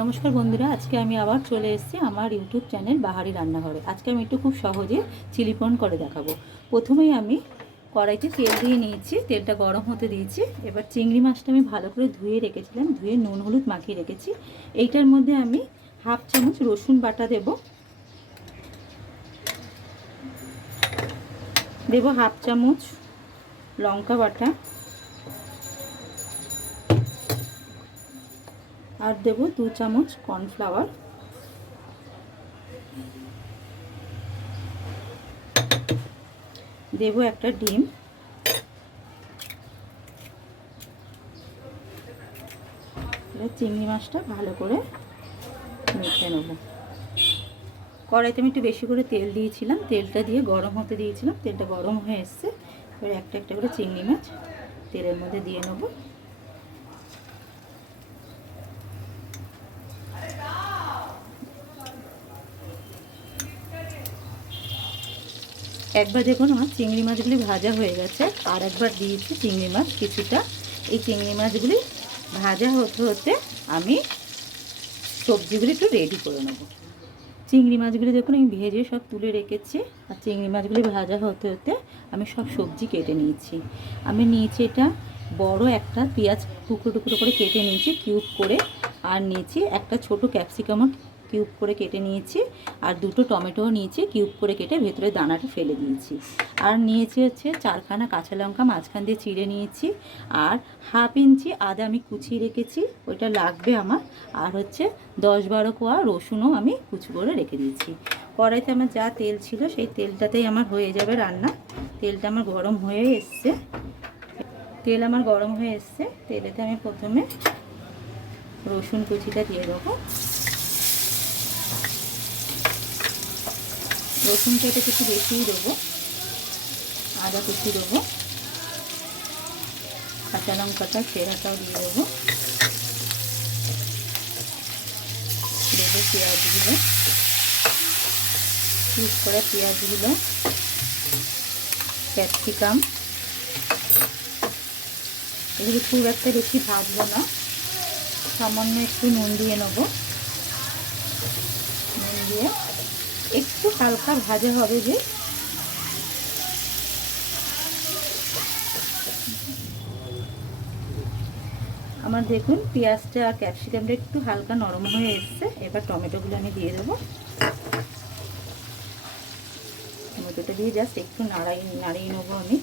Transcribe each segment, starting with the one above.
নমস্কার বন্ধুরা, আজকে আমি আবার চলে এসেছি আমার ইউটিউব চ্যানেল বাহারি রান্নাঘরে। আজকে আমি একটু খুব সহজে চিলি প্রন করে দেখাবো। প্রথমেই আমি কড়াইতে তেল দিয়ে নিয়েছি, তেলটা গরম হতে দিয়েছি। এবার চিংড়ি মাছটা আমি ভালো করে ধুয়ে রেখেছিলাম, ধুয়ে নুন হলুদ মাখিয়ে রেখেছি। এইটার মধ্যে আমি হাফ চামচ রসুন বাটা দেব হাফ চামচ লঙ্কা বাটা, আর দেব 2 চামচ কর্নফ্লাওয়ার, দেব একটা ডিম, এবার চিংড়ি মাছটা ভালো করে মেখে নেব। কড়াইতে আমি একটু বেশি করে তেল দিয়েছিলাম, তেলটা দিয়ে গরম হতে দিয়েছিলাম, তেলটা গরম হয়ে এসছে। এবার একটা একটা করে চিংড়ি মাছ তেলের মধ্যে দিয়ে নেব। একবার দেখুন আমার চিংড়ি মাছগুলি ভাজা হয়ে গেছে, আর একবার দিয়েছি চিংড়ি মাছ কিছুটা। এই চিংড়ি মাছগুলি ভাজা হতে হতে আমি সবজিগুলি একটু রেডি করে নেব। চিংড়ি মাছগুলি দেখুন আমি ভেজে সব তুলে রেখেছি, আর চিংড়ি মাছগুলি ভাজা হতে হতে আমি সব সবজি কেটে নিয়েছি। আমি নিয়েছি এটা বড় একটা পেঁয়াজ টুকরো টুকরো করে কেটে নিয়েছি কিউব করে, আর নিয়েছি একটা ছোট ক্যাপসিকামও কিউব করে কেটে নিয়েছি, আর দুটো টমেটোও নিয়েছি কিউব করে কেটে ভেতরে দানাটা ফেলে দিয়েছি। আর নিয়েছি হচ্ছে 4খানা কাঁচা লঙ্কা মাঝখান দিয়ে চিড়ে নিয়েছি, আর হাফ ইঞ্চি আদা আমি কুচিয়ে রেখেছি, ওইটা লাগবে আমার। আর হচ্ছে 10-12 কোয়া রসুনও আমি কুচি করে রেখে দিয়েছি। কড়াইতে আমার যা তেল ছিল সেই তেলটাতেই আমার হয়ে যাবে রান্না। তেলটা আমার গরম হয়ে এসছে, তেলেতে আমি প্রথমে রসুন কুচিটা দিয়ে দেবো। রসুন কেটে কিছু বেশিই দেবো, আদা কুচি দেবো, কাঁচা লঙ্কাটা চেরাটাও দিয়ে দেবো, দেবো পেঁয়াজগুলো, পিস করা পেঁয়াজগুলো, ক্যাপসিকাম, এগুলো খুব একটা বেশি ভাজবো না, সামান্য একটু নুন দিয়ে নেবো। নুন দিয়ে একটু হালকা ভাজা হবে যে আমার দেখুন পেঁয়াজটা আর ক্যাপসিকামটা একটু হালকা নরম হয়ে এসছে। এবার টমেটোগুলো আমি দিয়ে দেবো। টমেটোটা দিয়ে জাস্ট একটু নাড়িয়ে নেবো আমি।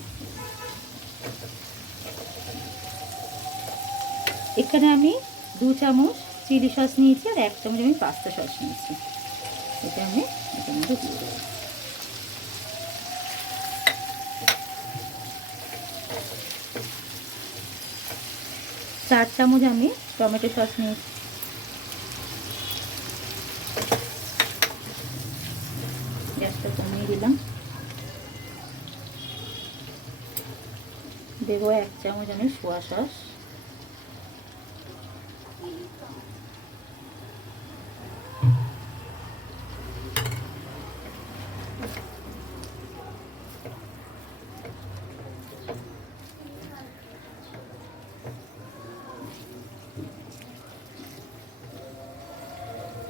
এখানে আমি 2 চামচ চিলি সস নিয়েছি, আর 1 চামচ আমি পাস্তা সস নিয়েছি। এটা আমি এটার মধ্যে দিয়ে দেবো। 4 চামচ আমি টমেটো সস নিয়েছি, গ্যাসটা কমিয়ে দিলাম। দেবো 1 চামচ আমি সোয়া সস,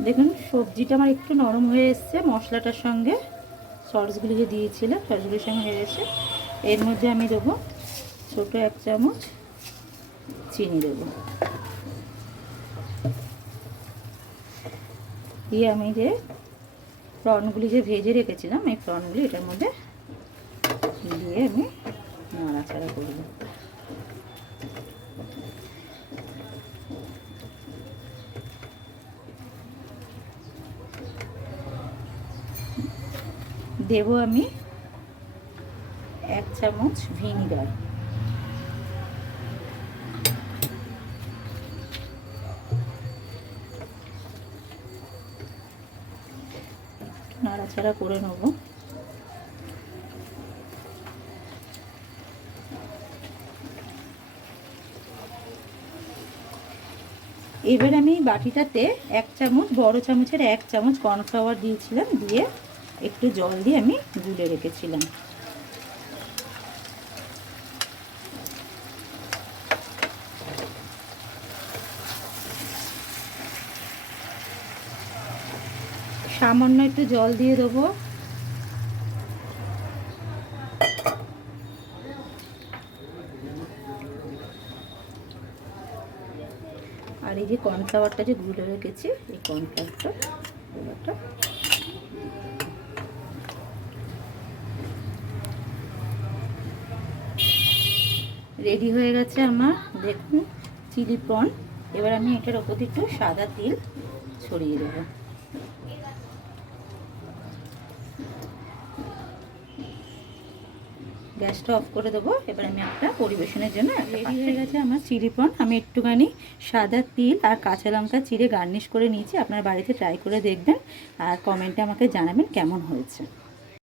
দেখুন সবজিটা আমার একটু নরম হয়ে এসছে। মশলাটার সঙ্গে সসগুলি যে দিয়েছিলাম সসগুলির সঙ্গে হয়ে এসে এর মধ্যে আমি দেবো ছোটো 1 চামচ চিনি দেবো। দিয়ে আমি যে প্রনগুলি যে ভেজে রেখেছিলাম এই প্রনগুলি এটার মধ্যে দিয়ে আমি নাড়াচাড়া করব। দেব আমি 1 চামচ ভিনিগার, নাড়াচাড়া করে নেব। এবার আমি বাটিটাতে 1 চামচ বড় চামচের 1 চামচ কর্নফ্লাওয়ার দিয়েছিলাম, দিয়ে একটু জল দিয়ে আমি গুলে রেখেছিলাম। সামান্য একটু জল দিয়ে দেবো। আর এই যে কর্নফ্লাওয়ারটা যে গুলে রেখেছি, এই কর্নফ্লাওয়ারটা রেডি হয়ে গেছে আমার। দেখুন চিলি প্রন। এবার আমি এটার ওপর একটু সাদা তেল ছড়িয়ে দেবো। গ্যাসটা অফ করে দেবো। এবার আমি একটা পরিবেশনের জন্য রেডি হয়ে গেছে আমার চিলি প্রন। আমি একটুখানি সাদা তিল আর কাঁচা লঙ্কা চিড়ে গার্নিশ করে নিয়েছি। আপনার বাড়িতে ট্রাই করে দেখবেন আর কমেন্টে আমাকে জানাবেন কেমন হয়েছে।